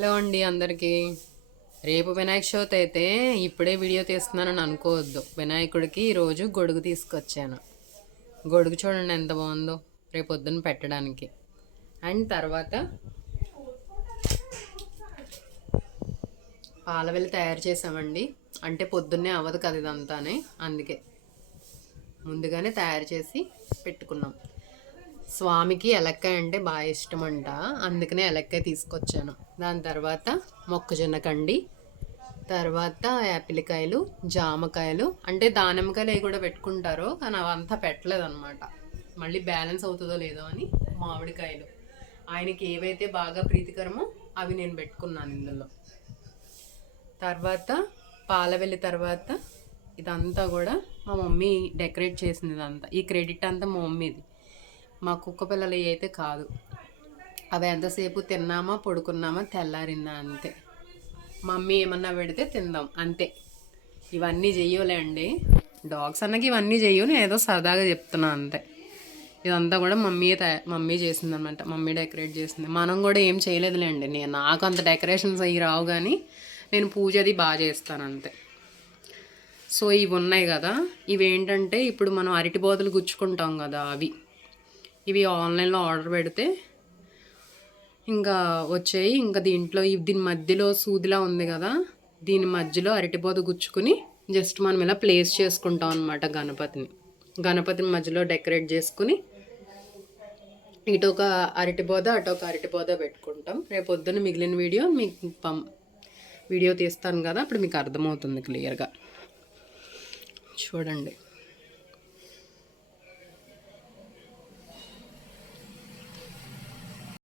Hello అండి అందరికీ. రేపు వినాయక చవితి అయితే ఇప్పుడే వీడియో తీస్తున్నానని అనుకోవద్దు. వినాయకుడికి ఈరోజు గొడుగు తీసుకొచ్చాను. గొడుగు చూడండి ఎంత బాగుందో, రేపు పొద్దున్న పెట్టడానికి. అండ్ తర్వాత పాలవెల్లి తయారు చేసామండి. అంటే పొద్దున్నే అవ్వదు కదా ఇదంతానే, అందుకే ముందుగానే తయారు చేసి పెట్టుకున్నాం. స్వామికి ఎలక్కాయ అంటే బాగా ఇష్టం అంట, అందుకనే ఎలక్కాయ తీసుకొచ్చాను. దాని తర్వాత మొక్కజొన్న కండి, తర్వాత యాపిల్కాయలు, జామకాయలు, అంటే దానిమ్మకాయలు అవి కూడా పెట్టుకుంటారు కానీ అవంతా పెట్టలేదన్నమాట. మళ్ళీ బ్యాలెన్స్ అవుతుందో లేదో అని మామిడికాయలు, ఆయనకి ఏవైతే బాగా ప్రీతికరమో అవి నేను పెట్టుకున్నాను ఇందులో. తర్వాత పాలవెల్లి తర్వాత ఇదంతా కూడా మా మమ్మీ డెకరేట్ చేసింది. ఇదంతా ఈ క్రెడిట్ అంతా మా మమ్మీది. మా కుక్క పిల్లలు అయితే కాదు. అవి ఎంతసేపు తిన్నామా పడుకున్నామా తెల్లారిందా అంతే. మమ్మీ ఏమన్నా పెడితే తిందాం అంతే. ఇవన్నీ చెయ్యలే అండి, డాగ్స్ అన్నకి ఇవన్నీ చెయ్యు, నేను ఏదో సరదాగా చెప్తున్నా అంతే. ఇదంతా కూడా మమ్మీ చేసింది అనమాట. మమ్మీ డెకరేట్ చేసింది. మనం కూడా ఏం చేయలేదులేండి. నాకు అంత డెకరేషన్స్ అవి రావు, కానీ నేను పూజ అది బాగా చేస్తాను అంతే. సో ఇవి ఉన్నాయి కదా, ఇవి ఏంటంటే ఇప్పుడు మనం అరటి బోదలు గుచ్చుకుంటాం కదా, ఇవి ఆన్లైన్లో ఆర్డర్ పెడితే ఇంకా వచ్చాయి. ఇంకా దీని మధ్యలో సూదిలా ఉంది కదా, దీని మధ్యలో అరటిబోద గుచ్చుకుని జస్ట్ మనం ఇలా ప్లేస్ చేసుకుంటాం అనమాట. గణపతిని మధ్యలో డెకరేట్ చేసుకుని ఇటు ఒక అరటిబోద అటు ఒక అరటిబోద పెట్టుకుంటాం. రేపు పొద్దున్న మిగిలిన వీడియో మీకు వీడియో తీస్తాను కదా, అప్పుడు మీకు అర్థమవుతుంది క్లియర్గా. చూడండి.